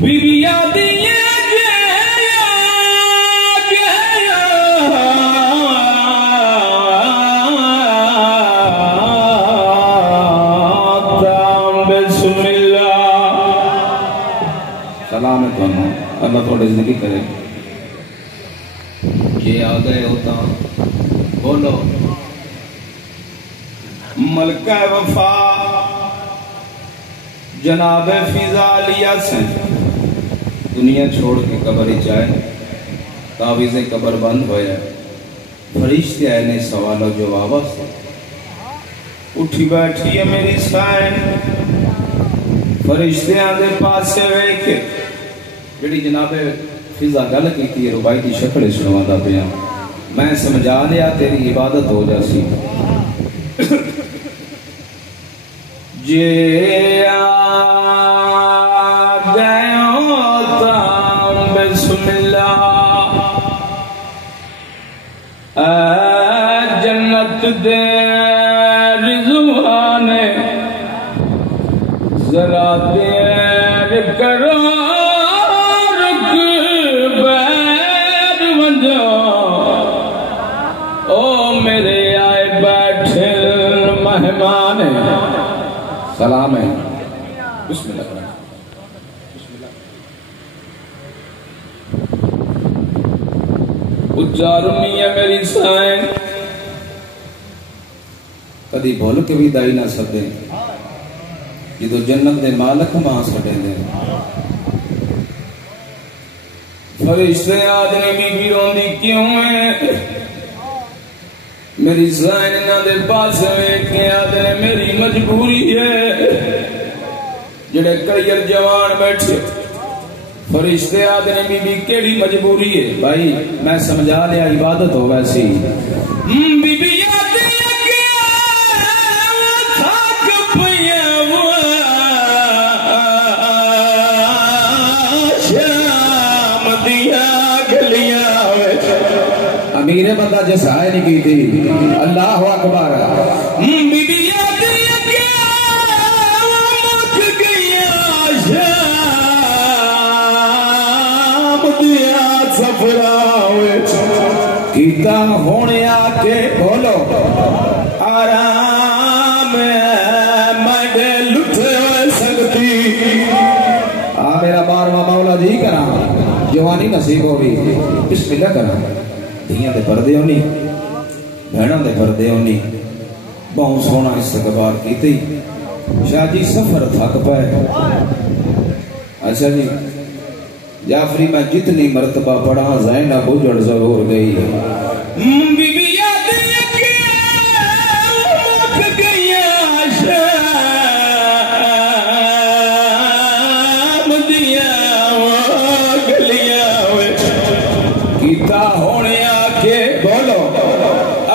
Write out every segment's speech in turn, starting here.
بیبیا دیا سلام ہے تمہیں، اللہ تھوڑی زندگی کرے. یہ آ گئے ہوتا بولو ملکہ وفا جناب فضا علیہ سے دنیا چھوڑ کے قبر ہی جائے. تعویذیں قبر بند ہویا، فرشتے آئے نے سوال و جواب سے. اٹھی بیٹھی ہے میری سائن، فرشتے آدھے پاس سے ویکھے. جڑی جناب فضا گل کی تھی روایتی شکل سنواتا پیا، میں سمجھا لیا تیری عبادت ہو جاسی. جے آ گئے ہوتا بسم اللہ اے جنت دے رضوان ذرا دیر کرو سلام ہے. بسم اللہ الرحمن الرحیم. اجارنی ہے میری سائن، کدی بھول کے بھی دائی نہ سدے جدو جنت دے مالک ماں سٹے دے. فرشتے آدھنے بی بی روندی کیوں ہے؟ میری سائن نہ دے پاس ویکھے آدھنے میری مجبوری ہے. جڑے کڑیر جوان بیٹھے فرشتے آدھنے بی بی کیڑی مجبوری ہے؟ بھائی میں سمجھا لیا عبادت ہو ویسی. بی بی آدھنے تھاک پیا شام دیا گلیاں امیر بندہ جس آئے نہیں کی تھی. اللہ اکبر. بی بی آدھنے مک گیا شام دیا سفراوے کیتا ہونے آکے بولو آرام مڈے لٹھے سکتی. میرا بارواں مولا جی کرا جوانی نصیب ہو بھی. بسم اللہ کرا. دھیاں دے پردے ہونی، بہنوں دے پردے ہونی. بہت سونا استقبال کی تھی. شاہ جی سفر تھک پائے. اچھا جی جعفری میں جتنی مرتبہ پڑھا زینب اجڑ ضرور گئی. بی بی آدھنے مک گیا شام دیا گلیاں کیتا ہونے آکے بولو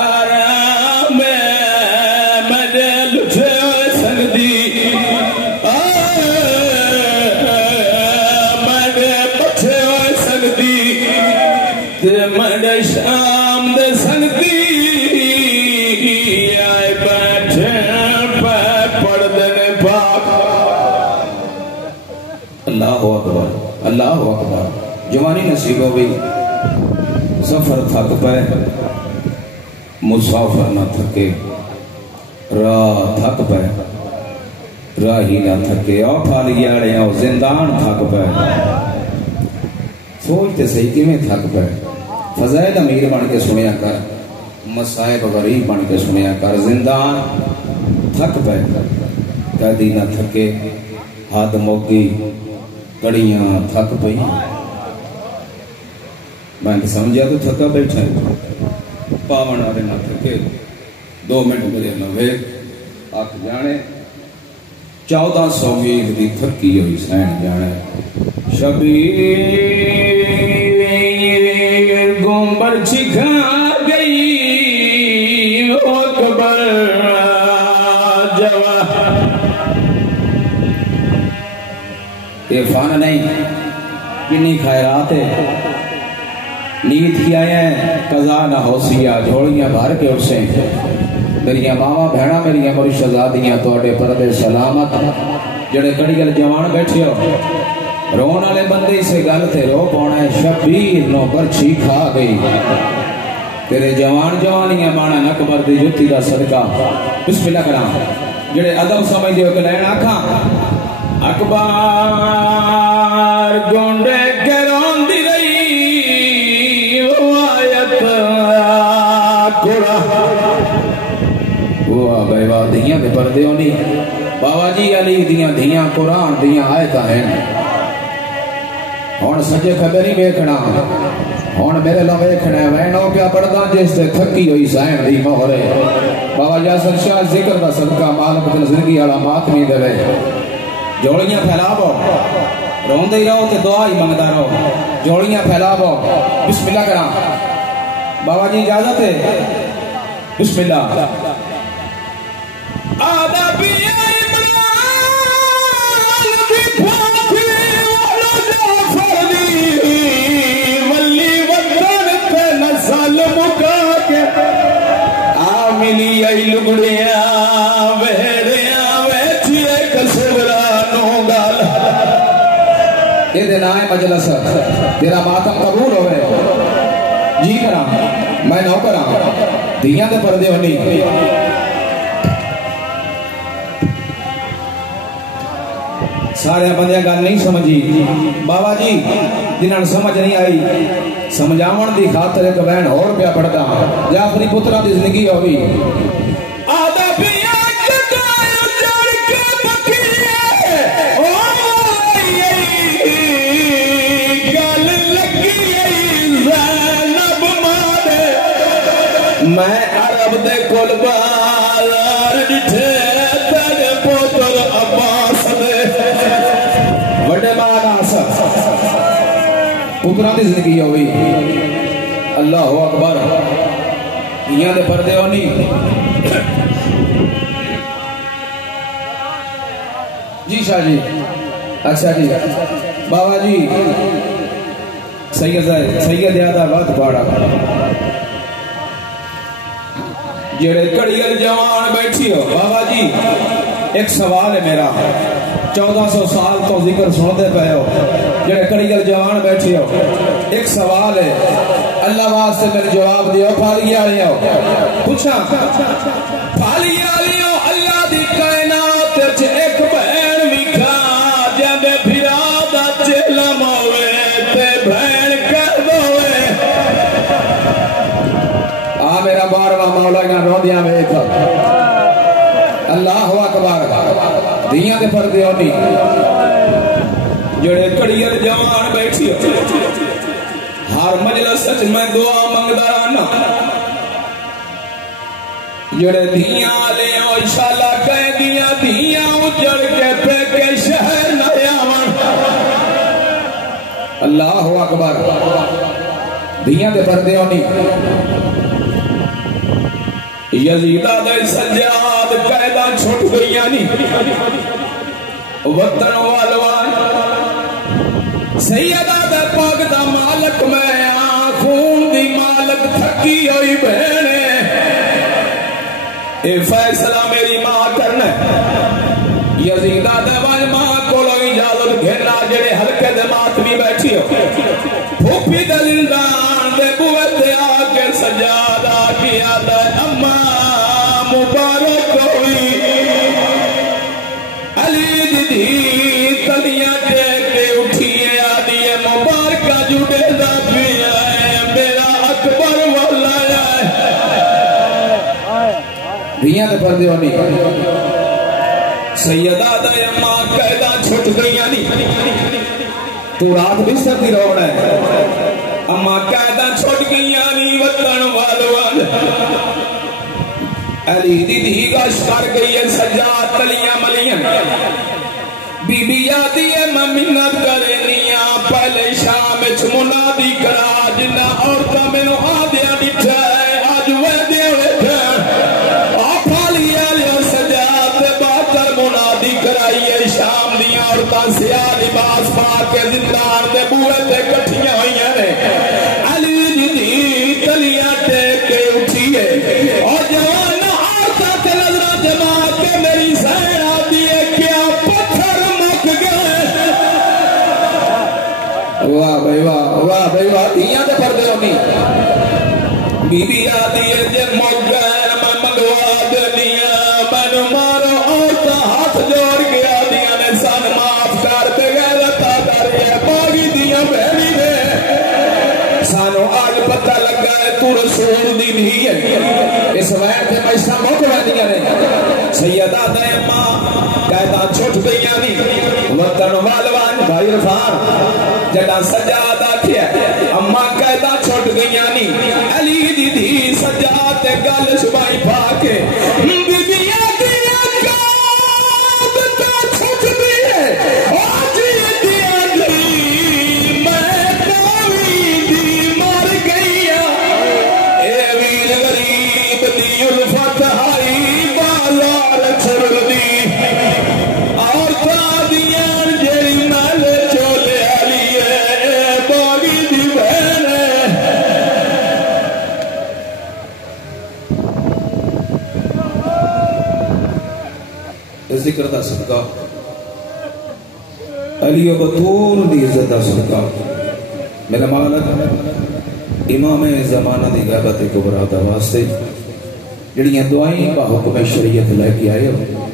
آرام مڈے لٹھے سکتی. مڈے پچھے سکتی مڈے شام دے سکتی. آئے بیٹھے پہ پڑھ دینے پاک. اللہ اکبر اللہ اکبر. جوانی نصیب ہو گئی. سفر تھک پائے مسافر نہ تھکے، راہ تھک پائے راہی نہ تھکے. اور پھالی آڑے ہیں زندان تھک پائے. سوچتے صحیح کی میں تھک پائے. فضائل امیر بن کے سنیا کر، مسائب غریب بن کے سنیا کر. زندان تھک پائے قیدی نہ تھکے. ہاتھ موگی کڑیاں تھک پئی. میں کہ سمجھا تو تھکا بیٹھا ہے. پاون والے نہ تھکے. 2 منٹ میرے لوے آکھ جانے 1400 میل دی تھکی ہوئی سین جانے. شبیر گنبر چھکھا گئی اکبر جوا. یہ فان نہیں کنی خیرات ہے. نیت کی آئے ہیں قضا نہ ہو سیا. جھوڑیاں بھر کے اسے میری ماما بہنا میری مرشدادیاں توڑے پردے سلامت. جڑے کڑی گل جوان بیٹھے ہو رون والے بندے اسے گل تے رو پانا ہے شبیر نو برچھی کھا گئی تیرے جوان جوانیاں مانا اکبر دی جتی دا صدقہ بسم اللہ کرام جڑے ادب سمجھ دیو کہ لین آکھاں اکبر گونڈے کے رون دی رہی آیت کڑا وہ بے واہ دیاں دے پردے ہونی بابا جی علی دیاں دیاں قرآن دیاں آیتاں ہیں ہون سجے خبر نہیں بیکھنا ہون میرے لو بیکھنا ہے وینو پیا پڑھدا جس تے تھکی ہوئی سائن دی مہرے بابا یاسر شاہ ذکر دا صدقہ مالک دل زندگی والا ماتمی دے وے جوڑیاں پھیلاو روندے ہی رہو تے دعا ہی منگدا رہو جوڑیاں پھیلاو بسم اللہ کراں بابا جی اجازت ہے بسم اللہ آدھا پیا لگڑیاں ویڑیاں ویچیے کسورانوں گال یہ دن آئے مجلس تیرا ماتم قبول ہوئے جی کرا میں نو کرا دیاں دے پردے ہونی سارے بندیاں گل نہیں سمجھی بابا جی جنہاں سمجھ نہیں آئی سمجھاون دی خاطر ایک بہن اور پیا پڑھدا جعفری پترا دی زندگی ہوئی آدھا پیا جگایا جڑ کے پکیے گل لگی زینب مارے میں عرب دے کول بازار ڈٹھے تیرے پوتر عباس دے وڈے مانا پترا دی زندگی ہوئی اللہ اکبر یہاں دے پردے ہونی جی شاہ جی اچھا جی بابا جی سید یادہ بات پاڑا جڑے کڑیل جوان بیٹھی ہو بابا جی ایک سوال ہے میرا 1400 سال تو ذکر سنتے پہ ہو جڑے کڑیل جوان بیٹھی ہو ایک سوال ہے اللہ واسطے میرے جواب دیو پھالی آلے ہو پوچھا پھالی آلے ہو اللہ دی کائنات چھ ایک بہن وکھا جاندے پھرا دا چلم ہوئے تے بہن کر دوئے میرا بارواں مولا گا روندیاں ویکھ اللہ اکبر دیاں دے پردے ہونی جڑے کڑیل جوان بیٹھی ہر مجلس سچ میں دعا منگدا رہنا جڑے دیاں لے انشاءاللہ کہہ دیاں دیاں اجڑ کے پہ کے شہر نہ آون اللہ اکبر دیاں دے پردے ہونی یزیدہ دے سجاد قیدہ چھوٹ گئی نہیں وطن والوان سیدہ دے پاک دا مالک میں خون دی مالک تھکی ہوئی بہنے اے فیصلہ میری ماں کرنے یزیدہ دے واج ماں کو لو اجازت گھرنا جڑے ہلکے دے ماتمی بیٹھی ہو پھوپی دے زندان دے بوتے آکے سجادہ کیا دے اماں مبارک ہوئی علی دی تلیاں ٹیک کے اٹھیے آدیے مبارکہ جڑے دا پیا ہے میرا اکبر والا ہے دیاں دے پردے ہونی سیدہ دا اماں قیدہ چھٹ گئیاں نہیں تو رات بھی سردی روڑا ہے اماں قیدہ چھٹ گئیاں نہیں وطن والوان علی دی دی گاش کر گئی ہے سجاد تلیاں ملیاں بی بی یادی ہے میں منت کرنیاں پہلے شام اچھ منادی کرا جنہ عورتہ میں نو آدھیا ڈٹھا ہے آج ویدے ویدے آپ آلی آلی سجاد باتر منادی کرائیے شام دیا عورتہ سیاہ لباس پاکے زندان دے بوئے تے کٹھیاں ہوئیاں نے علی دی دی تلیاں ٹیک کے اٹھیے اور جوان میری سہرا دیئے کیا پتھر واہ بھائی واہ بھائی واہ دھیاں دے پردے ہونی بی بی آدھی ہے جے موگیر میں منگوا دنیا میں مارو عورتہ ہاتھ جوڑ کے آدھیاں نے سن معاف کر بغیر عطا کر یہ باغی دیاں بہنی دے سانو آج پتہ لگا ہے تو رسول دی نہیں ہے اس وقت میں ایسا موقع دیا نے سیدہ دائمہ قیدہ چھوٹ گئیاں دی وطن والوان بھائی رفان جڑا سجادہ کیا اما قیدہ چھوٹ گئیاں نی علی دی دی سجاد گل شبائی پاکے بی بیاں دی اکاد تا چھوٹ دی ہے آج دیا دی میں کوئی دی مر گئیا اے ویر غریب دی الفت ہائی بالا رچھر دی اور تا دیاں جیڑی مل چولے علی ہے باغی دی بہن ذکر دا صدقہ علی و بطول دی عزت دا صدقہ میرا مولا امام زمانہ دی غیبت کبریٰ دا واسطے جڑیاں دعائیں با حکم شریعت لے کے آئے ہو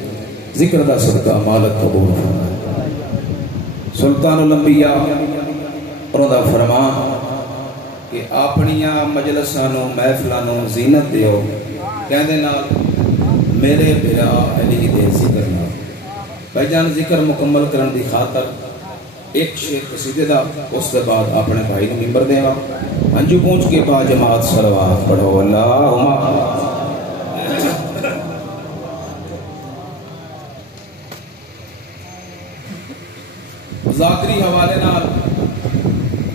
ذکر دا صدقہ مالک قبول فرمائے سلطان الانبیاء اور دا فرمان کہ اپنیاں مجلسانوں محفلانوں زینت دیو کہندے نال میرے بھرا علی دے ذکر نہ بھائی جان ذکر مکمل کرن دی خاطر ایک شعر قصیدے دا اس کے بعد اپنے بھائی نے ممبر دے گا ہنجو پونچھ کے بعد جماعت صلوات پڑھو اللہم ذاکری حوالے نال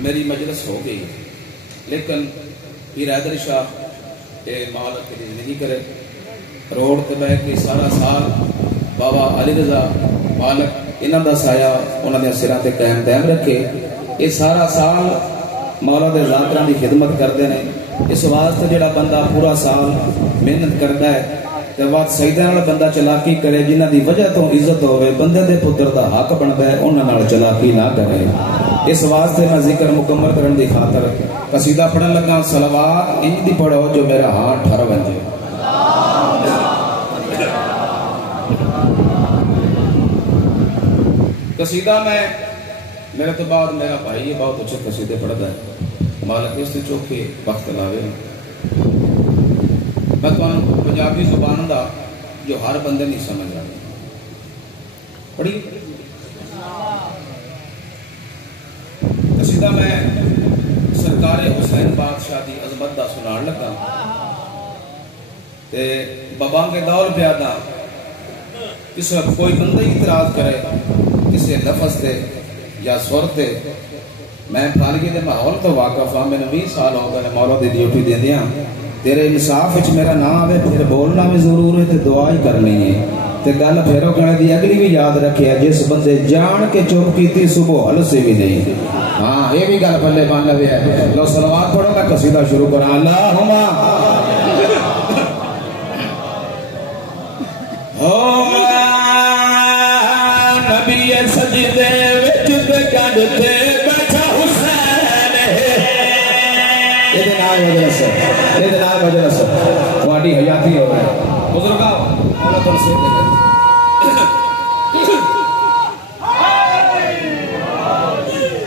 میری مجلس ہو گئی لیکن پیر حیدر شاہ مالک کے لیے نہیں کرے روڈ تے بیٹھ کے سارا سال بابا علی رضا مالک انہاں دا سایہ انہاں دے سراں تے قائم دائم رکھے یہ سارا سال مولا دے ذاکراں دی خدمت کردے نے اس واسطے جڑا بندہ پورا سال محنت کردا ہے تے وقت سجدے نال بندہ چلاکی کرے جنہاں دی وجہ تو عزت ہوے بندے دے پتر دا حق بندا ہے انہاں نال چلاکی نہ کرے اس واسطے میں ذکر مکمل کرن دی خاطر قصیدہ پڑھن لگا صلوات انج دی پڑھو جو میرا ہاتھ ٹھر بن جائے قصیدہ میں میرے تو بعد میرا بھائی یہ بہت اچھے قصیدے پڑھتا ہے مالک اس نے چوکے وقت لاوے میں تو پنجابی زبان دا جو ہر بندے نہیں سمجھ رہا پڑھی قصیدہ میں سرکار حسین بادشاہ دی عظمت دا سنان لگا تے بابا کے دور پہ آدھا کس وقت کوئی بندہ اعتراض کرے کسی لفظ تے یا سور تے میں فارغی دے ماحول تو واقف ہاں میں 20 سال ہو گئے مولا دی ڈیوٹی دے دیاں تیرے انصاف وچ میرا نام آوے پھر بولنا بھی ضرور ہے تے دعا ہی کرنی ہے تے گل پھیرو کہنے دی اگلی بھی یاد رکھیا جس بندے جان کے چپ کیتی صبح حل سے بھی نہیں ہاں یہ بھی گل پلے بان لوے ہے لو صلوات پڑھو میں قصیدہ شروع کرا اللہم نبی سجدے وچ تے کڈتے بیٹھا حسین یہ نام مجلس تھوڑی حیاتی ہو رہا ہے بزرگاں مولا تم سے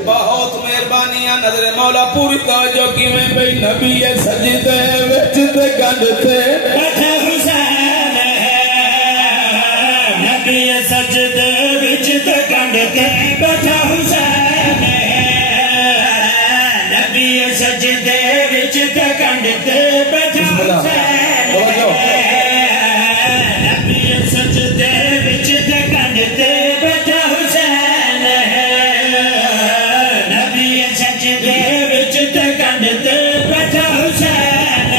بہت مہربانیاں نظر مولا پوری توجہ کی میں بھئی نبی سجدے وچ تے کڈتے بیٹھا حسین نبی سجدے وچ تے کڈتے بیٹھا حسین نبی سجدے وچ تے کڈتے بیٹھا حسین نبی سجدے وچ تے کڈتے بیٹھا حسین نبی سجدے وچ تے کڈتے بیٹھا حسین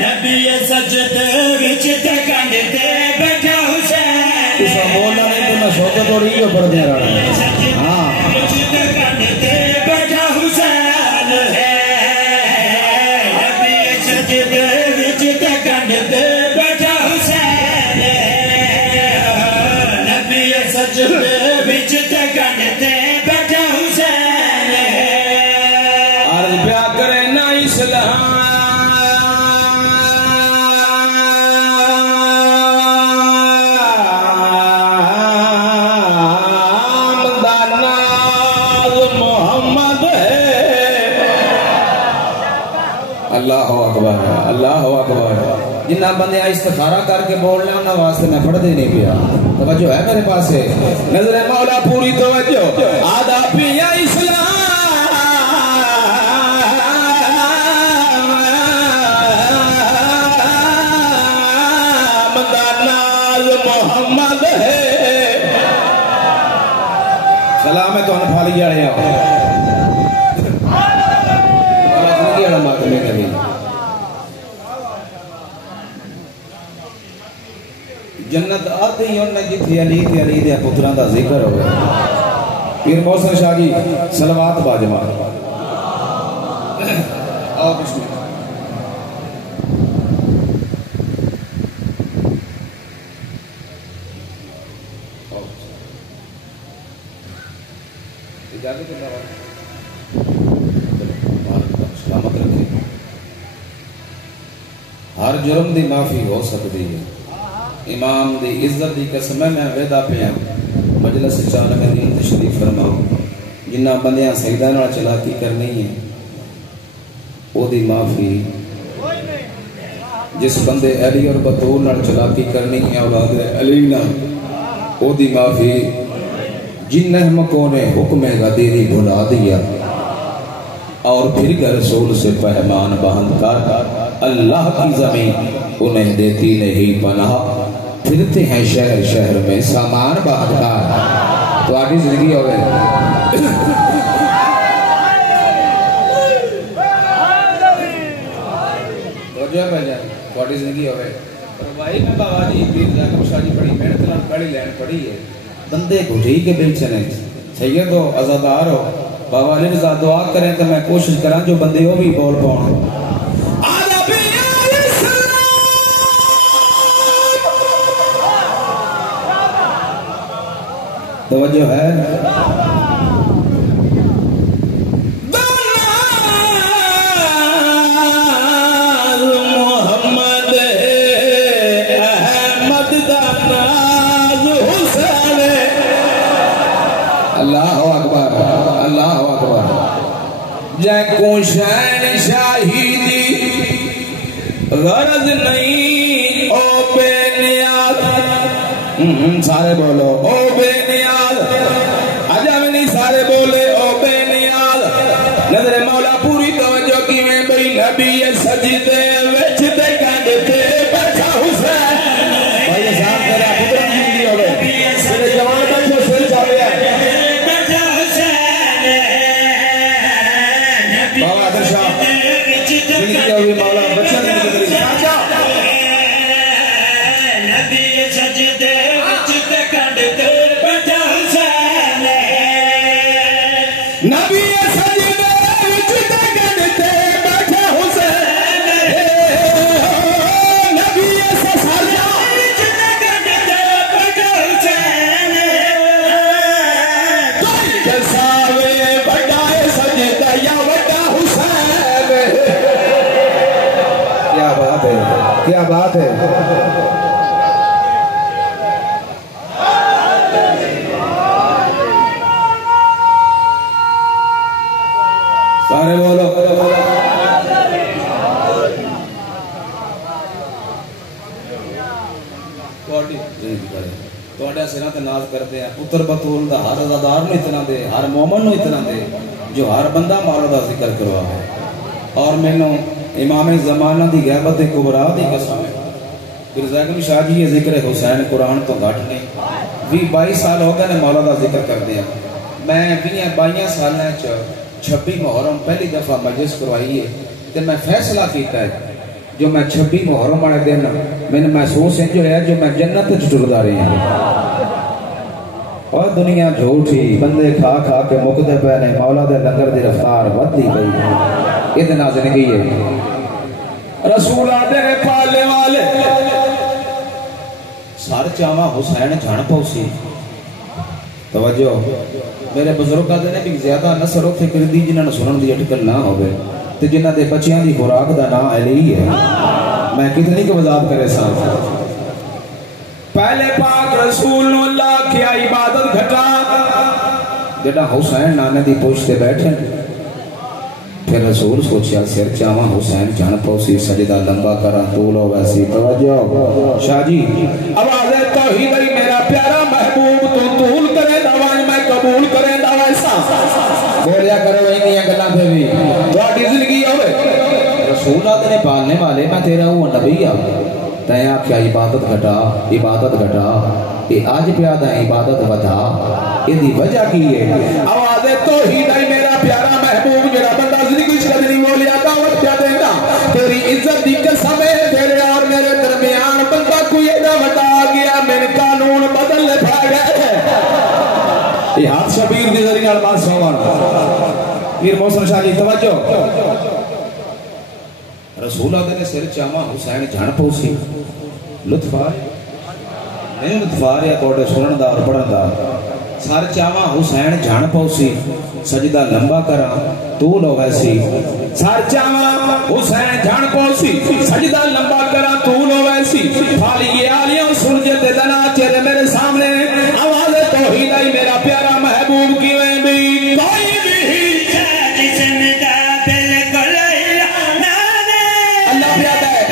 نبی سجدے وچ تے کڈتے بیٹھا حسین اس بولنا نہیں تو میں سوچا تو رہی ہو پڑھ دیا رہا ہاں سجدے وچ تے کڈتے بیٹھا حسین اللہ اکبر اللہ اکبر. جنہ بندے استخارہ کر کے بول رہے ہیں واسطے میں پڑھ دے نہیں پیا. توجہ ہے میرے پاس ہے نظر مولا پوری توجہ. آدھا پیا اسلام محمد ہے. سلام ہے تو انفالی جاڑے آؤ زندگی والا ماتمے کبھی جنت آتے ہی انہیں جتھی علی تے علی دے پتران دا ذکر ہوئے. پیر محسن شاہ جی صلوات باجمع آؤ بسم اللہ. سلامت رکھے. ہر جرم دی معافی ہو سکتی ہے. امام دی عزت دی قسم میں وعدہ پیا مجلس چالک دین تشریف فرماؤ. جنہ بندیاں سجدہ نال چلاکی کرنی ہے او دی معافی. جس بندے علی اور بطول نال چلاکی کرنی ہے اولاد علی نال او دی معافی. جن احمقوں نے حکم غدیری بھلا دیا اور پھر کے رسول سے پیمان باندھ کر اللہ کی زمین انہیں دیتی نہیں پناہ. پھرتے ہیں شہر شہر میں سامان باندھ کر. تو آگے زندگی ہو گئے تو آگے زندگی ہو گئے. بھائی میں بابا جی پیر زاکم شاہ جی بڑی محنت نال پڑھی لین پڑھی ہے. بندے گھٹی کے بیچنے سید ہو عزادار ہو. بابا علی رضا دعا کریں تو میں کوشش کروں جو بندے ہو بھی بول پاؤں. توجہ ہے محمد احمد داناز حسین. اللہ اکبر اللہ اکبر. جے کو شین شاہیدی غرض نہیں او بے نیاز. سارے بولو او بے نیاز. عجب نہیں سارے بولے او بے نیاز. نظر مولا پوری توجہ کی میں بھئی نبی سجدے وچ تے کندے بیٹھا حسین. بھائی صاحب تیرا پتر نہیں ہو گئے تیرے جوان بچے سر چاہے ہیں بیٹھا حسین. بابا حضر شاہ زندگی ہوئی مولا بچہ نہیں گزری. نبی سجدے وچ تے کندے بیٹھا حسین. نبی سجدے وچ تے کندے بیٹھا حسین. نبی سجدے وچ تے کندے بیٹھا حسین. جساوے بڑا سجدہ یا بڑا حسین. کیا بات ہے کیا بات ہے. سارے بولو توڑے سنہ تے ناز کرتے ہیں. پتر بطول دا ہر عزادار نو اتنا دے ہر مومن نو اتنا دے جو ہر بندہ مولا دا ذکر کروا ہے. اور میں نو امام زمانہ دی غیبت کبرا دی قسم ہے. پھر زاکم شاہ جی یہ ذکر حسین قرآن تو گھٹ نہیں. 20-22 سال ہو گئے نے مولا دا ذکر کر دیا. میں 20-22 سال 26 محرم پہلی دفعہ مجلس کروائی ہے. تو میں فیصلہ کیتا ہے جو میں 26 محرم والے دن میں نے محسوس ہے جو ہے جو میں جنت ٹردا رہی ہوں. اور دنیا جھوٹی بندے کھا کھا کے مکدے پے نے. مولا دے لنگر دی رفتار ودی گئی. اتنا زندگی ہے رسول آدھے نے پالے والے سار چاواں حسین جھان پوسی. توجہ میرے بزرگ آدھے نے بھی زیادہ نصر و فکر دی جنہاں نے سنن دی اٹکل نہ ہوئے تو جنہ دے بچیاں دی خوراک دا نام علی ہے. میں کتنی کو وضاحت کرے ساتھ. پہلے پاک رسول اللہ کیا عبادت گھٹا جڑا حسین نانے دی پوچھتے بیٹھے پھر رسول سوچیا سر چاواں حسین جان پوسی سجدہ لمبا کرا طول ہو ویسی توجہ شاہ جی آواز توحید میرا پیارا محبوب تو طول کرے دعوائیں میں قبول کرے دعوائیں سا بولیا کرو انہی گلاں پہ بھی تہاڈی زندگی ہوے رسولات نے پالنے والے میں تیرا وہ نبی آ تیں آکھیا عبادت گھٹا یہ آج پیادا عبادت بدا یہ دی وجہ کی ہے آواز توحید میرا پیارا محبوب جڑا بندہ زندگی قدری بولیا دعوت کیا دینا تیری عزت دی قسم ہے تیرے اور میرے درمیان بندہ کوئی ایڈا بتا گیا میرے قانون بدل لے پھا گئے یہ ہاتھ شبیر دی ذریعہ بات سوان پیر محسن شاہ جی توجہ رسول اللہ نے سر چاما حسین جان پوسی لطف آئے نہیں لطف آ رہا توڑے سنن دا اور پڑھن دا سر چاما حسین جان پوسی سجدہ لمبا کرا طول ہو ویسی سر چاما حسین جان پوسی سجدہ لمبا کرا طول ہو ویسی پھالی آلیوں سرجت دنا چہرے میرے سامنے آواز توحید آئی میرا پیارا محبوب کی میں بھی کوئی بھی جسم دا بالکل اللہ پیادا ہے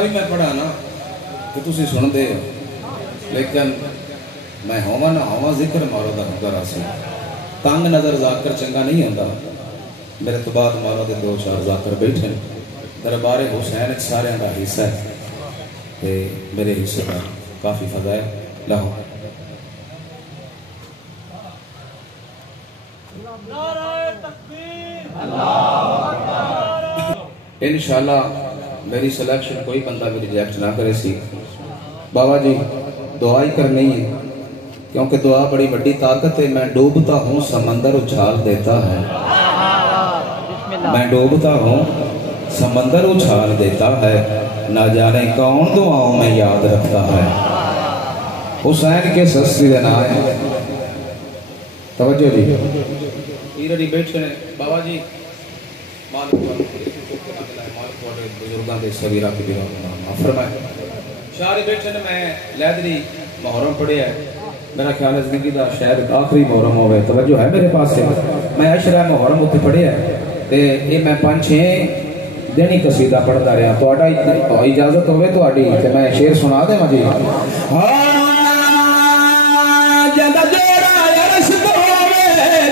بھی میں پڑھا نا کہ تسی سن دے لیکن میں ہوا نہ ہوا ذکر مارو دا ہوں راسی تنگ نظر ذاکر چنگا نہیں ہوتا میرے تو بعد مارو دے دو چار ذاکر بیٹھے دربار حسین سارے کا حصہ ہے میرے حصے کا کافی فضائل لاہو انشاءاللہ میری سلیکشن کوئی بندہ بھی ریجیکٹ نہ کرے سی بابا جی دعا ہی کرنی ہے کیونکہ دعا بڑی بڑی طاقت ہے میں ڈوبتا ہوں سمندر اچھال دیتا ہے میں ڈوبتا ہوں سمندر اچھال دیتا ہے نہ جانے کون دعاؤں میں یاد رکھتا ہے حسین کے سستی دینا ہے توجہ جی ایرڈی بیٹھے بابا جی بزرگاں دے صغیرہ کبیرہ فرمائے شاعری بیٹھے نے میں لیدری محرم پڑھے ہے میرا خیال ہے زندگی دا شاید آخری محرم ہوئے توجہ ہے میرے پاس سے میں عشرہ محرم ہوتے پڑھے ہے یہ میں 5-6 دنی قصیدہ پڑھتا رہا تو اجازت ہوئے تو آڈی کہ میں شعر سنا دے مجھے جندہ جوڑا یرش تو ہوئے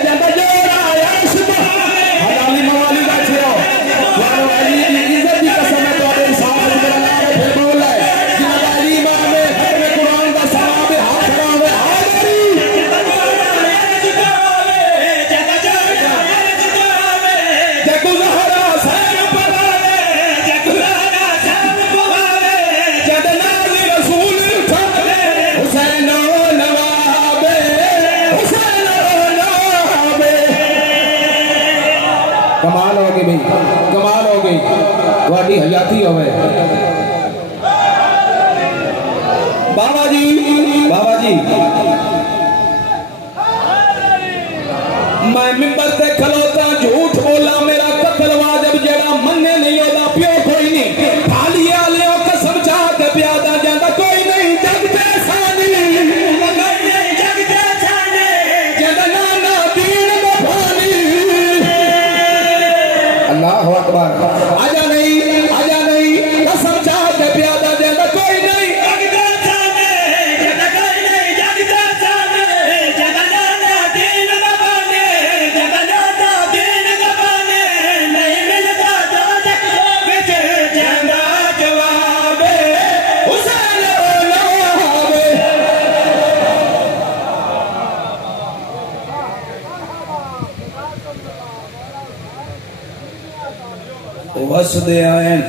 جندہ جوڑا یرش تو ہوئے حلالی موالی بیٹھے ہو وانو علی عزت دی قسم ہے تو آدھے صاحب میرا نام پھر بول ہے جنہ علی امام ہے حرم قرآن کا سلام ہے ہاتھ رام ہے حاضری جندہ جوڑا یرش تو ہوئے جندہ جوڑا یرش تو ہوئے جگو زہرا سین پر آوے جگو زہرا سین پر آوے جد نازی رسول اٹھا حسین کمال ہو گئی بھئی کمال ہو گئی واڈی حیاتی ہوئے بابا جی میں ممبر تے کھلوتا جھوٹ بولا میرا قتل واجب جیڑا مننے نہیں ہوتا پیو کوئی نہیں بھالی آلیوں قسم چاہتے پیادا جاندہ کوئی نہیں جگ جیسانی جگ جیسانی جاندہ نانا دین دفانی اللہ اکبر آجا نہیں قسم چاہتے پیادا جاندہ کوئی نہیں جگ جیسانی جاندہ کوئی نہیں جگ جیسانی جاندہ نانا دین دفانی جاندہ نانا دین دفانی نہیں ملتا جو جگ بچے جاندہ جواب حسین اولاد وس دے آئین